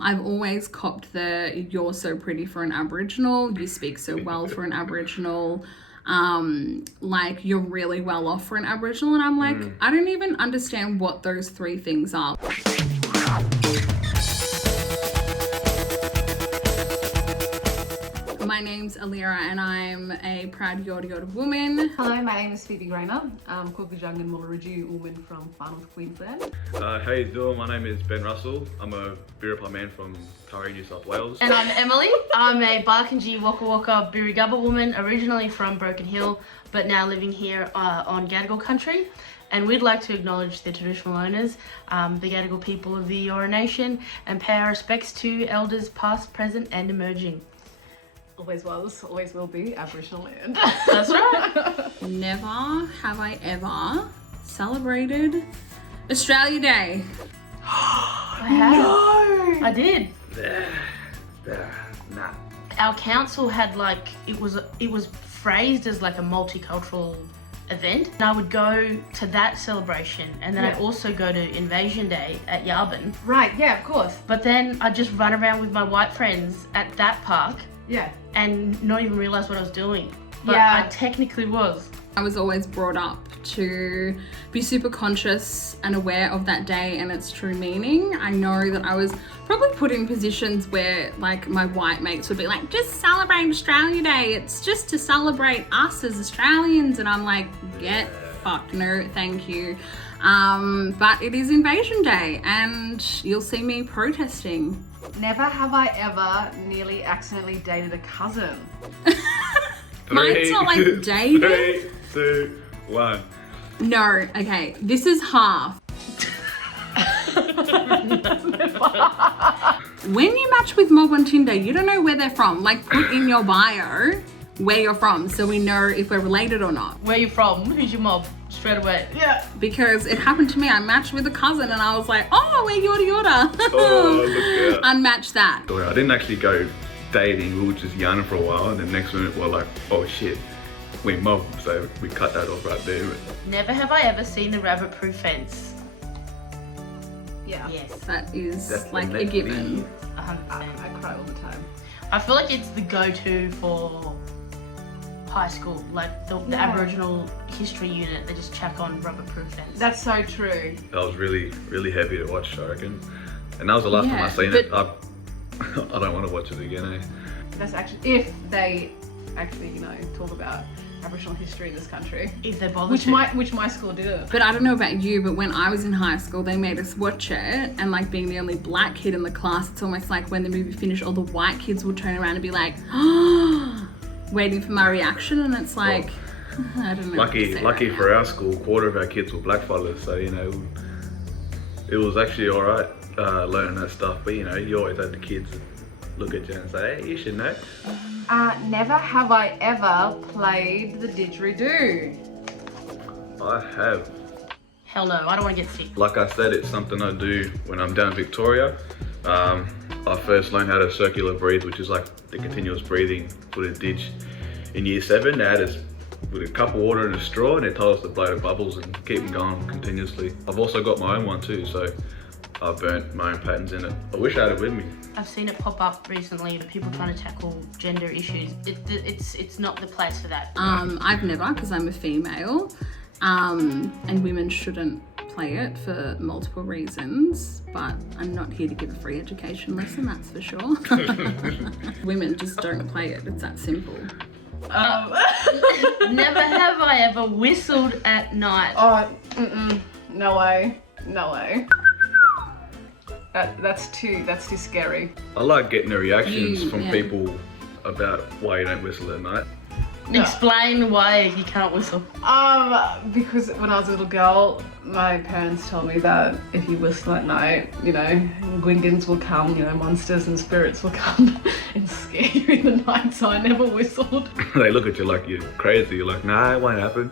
I've always copped the "you're so pretty for an Aboriginal, you speak so well for an Aboriginal, like you're really well off for an Aboriginal," and I'm like, I don't even understand what those three things are. My name's Allira and I'm a proud Yorta Yorta woman. Hello, my name is Phoebe, I'm Cookajung and Mullariju woman from Far North Queensland. How you doing? My name is Ben Russell. I'm a Birrappa man from Curry, New South Wales. And I'm Emily. I'm a Barkindji Waka Waka Birrigubba woman, originally from Broken Hill, but now living here on Gadigal country. And we'd like to acknowledge the traditional owners, the Gadigal people of the Eora Nation, and pay our respects to elders past, present and emerging. Always was, always will be Aboriginal land. That's right. Never have I ever celebrated Australia Day. I have. No! I did. Nah. Our council had it was phrased as like a multicultural event. And I would go to that celebration and then I also go to Invasion Day at Yarbin. Right, yeah, of course. But then I'd just run around with my white friends at that park. Yeah. And not even realise what I was doing. But Yeah. I technically was. I was always brought up to be super conscious and aware of that day and its true meaning. I know that I was probably put in positions where like my white mates would be like, just celebrate Australia Day. It's just to celebrate us as Australians. And I'm like, get fucked. No, thank you. But it is Invasion Day and you'll see me protesting. Never have I ever nearly accidentally dated a cousin. Mine's not like dated. 3, 2, 1. No, okay, this is half. When you match with mob on Tinder, you don't know where they're from. Like, put in your bio where you're from so we know if we're related or not. Where you from? Who's your mob? Straight away. Yeah. Because it happened to me. I matched with a cousin and I was like, oh, we're Yorta Yorta. Oh, look out. Unmatch that. I didn't actually go dating, we were just yarning for a while, and the next minute we're like, oh shit, we mob, so we cut that off right there. Never have I ever seen the rabbit-proof fence. Yeah. Yes, That is like a Definitely. given. 100%. I cry all the time. I feel like it's the go-to for high school, like the Yeah. Aboriginal history unit. They just chuck on rubber-proof fence. That's so true. That was really, really heavy to watch, I reckon. And that was the last time Yeah, I seen but- it. I don't want to watch it again, eh? That's actually, if they actually, talk about Aboriginal history in this country. if they bother Which to. my school did. But I don't know about you, but when I was in high school, they made us watch it. And like being the only black kid in the class, it's almost like when the movie finished, all the white kids would turn around and be like, waiting for my reaction. And it's like, I don't know. what to say Lucky right for now. our school, quarter of our kids were blackfellas, so it was actually alright learning that stuff. But you always had the kids look at you and say, hey, you should know. Never have I ever played the didgeridoo. I have. Hell no, I don't want to get sick. Like I said, it's something I do when I'm down in Victoria. I first learned how to circular breathe, which is like the continuous breathing with a didge in year 7. They had us with a cup of water and a straw and they told us to blow the bubbles and keep them going continuously. I've also got my own one too, so I've burnt my own patterns in it. I wish I had it with me. I've seen it pop up recently, the people trying to tackle gender issues. It's not the place for that. I've never, because I'm a female, and women shouldn't play it for multiple reasons, but I'm not here to give a free education lesson, that's for sure. Women just don't play it, it's that simple. Never have I ever whistled at night. Oh, no way. That's too scary. I like getting the reactions You- from yeah. people about why you don't whistle at night. Explain why you can't whistle. Because when I was a little girl, my parents told me that if you whistle at night, Gwingans will come, monsters and spirits will come and scare you in the night, so I never whistled. They look at you like you're crazy. You're like, nah, it won't happen.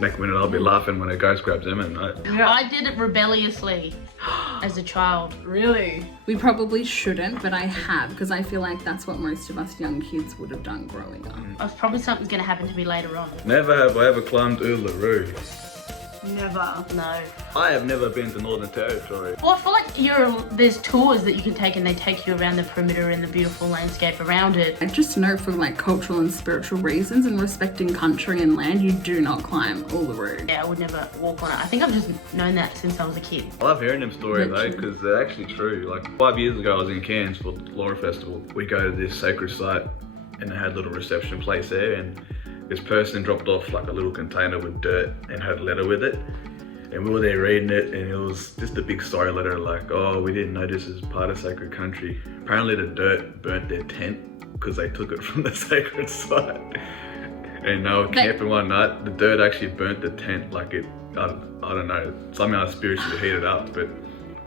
Next minute I'll be laughing when a ghost grabs them at night. Yeah. I did it rebelliously as a child. Really? We probably shouldn't, but I have, because I feel like that's what most of us young kids would have done growing up. Probably something's going to happen to me later on. Never have I ever climbed Uluru. Never. No. I have never been to Northern Territory. Well, I feel like there's tours that you can take and they take you around the perimeter and the beautiful landscape around it. And just know for like cultural and spiritual reasons and respecting country and land, you do not climb Uluru. Yeah, I would never walk on it. I think I've just known that since I was a kid. I love hearing them stories though, Literally. because they're actually true. Like 5 years ago, I was in Cairns for the Laura Festival. We go to this sacred site and they had a little reception place there, and this person dropped off like a little container with dirt and had a letter with it. And we were there reading it, and it was just a big sorry letter like, oh, we didn't know this is part of sacred country. Apparently the dirt burnt their tent because they took it from the sacred site. And they were camping one night, the dirt actually burnt the tent like it, I don't know, somehow spiritually heated up. But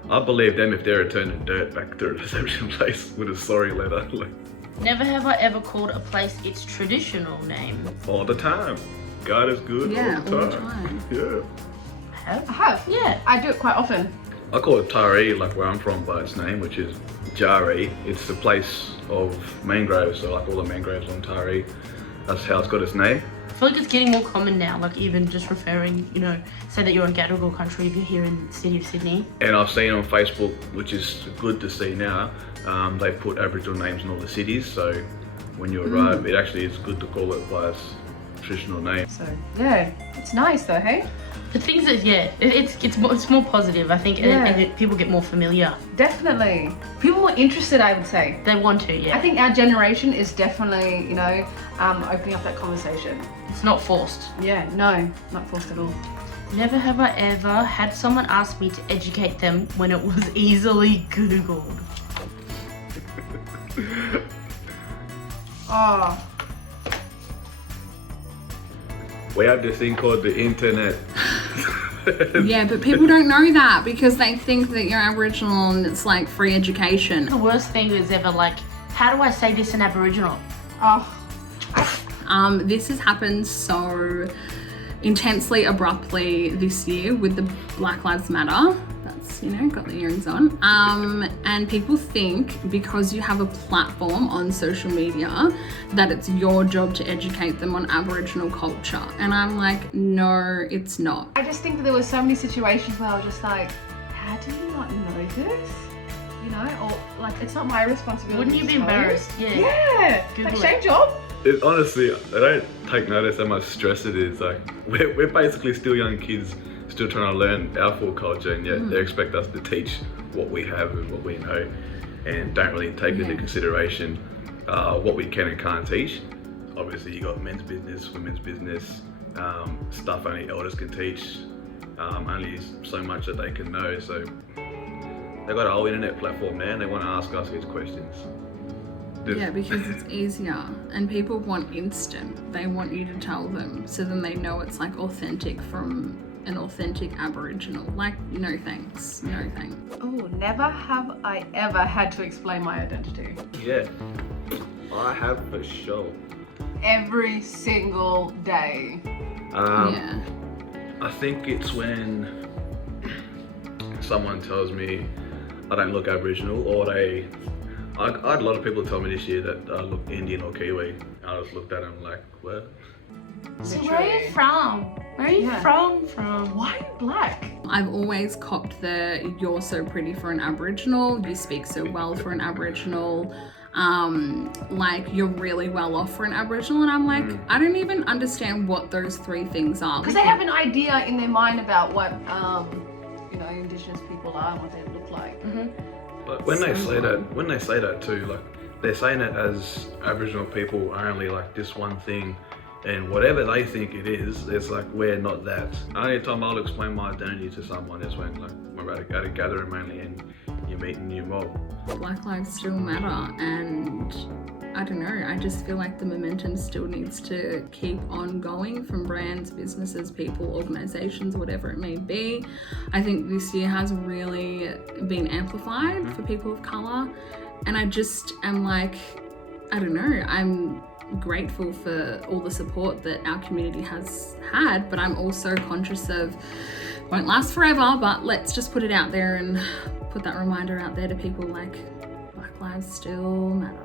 I believe them if they returned the dirt back to the reception place with a sorry letter. Like, Never have I ever called a place its traditional name. all the time. God is good Yeah, all the time. Yeah. I have. Yeah. I do it quite often. I call it Taree, like where I'm from, by its name, which is Jaree. It's the place of mangroves, so like all the mangroves on Taree. That's how it's got its name. I feel like it's getting more common now, like even just referring, say that you're in Gadigal country if you're here in the city of Sydney. And I've seen on Facebook, which is good to see now, they've put Aboriginal names in all the cities, so when you arrive, it actually is good to call it by its traditional name. So yeah, it's nice though, hey? The things that, it's more positive, I think, Yeah. and people get more familiar. Definitely. People are interested, I would say. They want to, yeah. I think our generation is definitely, opening up that conversation. It's not forced. Yeah, no, not forced at all. Never have I ever had someone ask me to educate them when it was easily Googled. Oh, We have this thing called the internet. Yeah, but people don't know that because they think that you're Aboriginal and it's like free education. The worst thing is ever like, how do I say this in Aboriginal? oh, This has happened so intensely, abruptly this year with the Black Lives Matter. That's, got the earrings on. And people think because you have a platform on social media that it's your job to educate them on Aboriginal culture. And I'm like, no, it's not. I just think that there were so many situations where I was just like, how do you not know this? Or like, it's not my responsibility. Wouldn't you to be tell embarrassed? Yeah. Yeah. Google Like, it. shame job. Honestly, I don't take notice how much stress it is. Like, we're basically still young kids, still trying to learn our full culture, and yet they expect us to teach what we have and what we know, and don't really take into consideration what we can and can't teach. Obviously, you got men's business, women's business, stuff only elders can teach, only so much that they can know. So they've got a whole internet platform now, and they want to ask us these questions. Yeah, because it's easier and people want instant. They want you to tell them so then they know it's like authentic from an authentic Aboriginal. Like, no thanks, no thanks. Oh, never have I ever had to explain my identity. Yeah, I have for sure. Every single day. Yeah. I think it's when someone tells me I don't look Aboriginal, or I had a lot of people tell me this year that I look Indian or Kiwi. And I just looked at them like, what? So where are you from? Where are you from? Why are you black? I've always copped the you're so pretty for an Aboriginal, you speak so well for an Aboriginal, like you're really well off for an Aboriginal, and I'm like, I don't even understand what those three things are. Because they have an idea in their mind about what, Indigenous people are and what they look like. But when they say that too, like they're saying it as Aboriginal people are only like this one thing, and whatever they think it is, it's like we're not that. Only time I'll explain my identity to someone is when we're at a gathering mainly and you're meeting new mob. Black lives still matter, and I don't know, I just feel like the momentum still needs to keep on going from brands, businesses, people, organisations, whatever it may be. I think this year has really been amplified for people of colour, and I just am like, I don't know, I'm grateful for all the support that our community has had, but I'm also conscious of won't last forever, but let's just put it out there and put that reminder out there to people like Black lives still matter.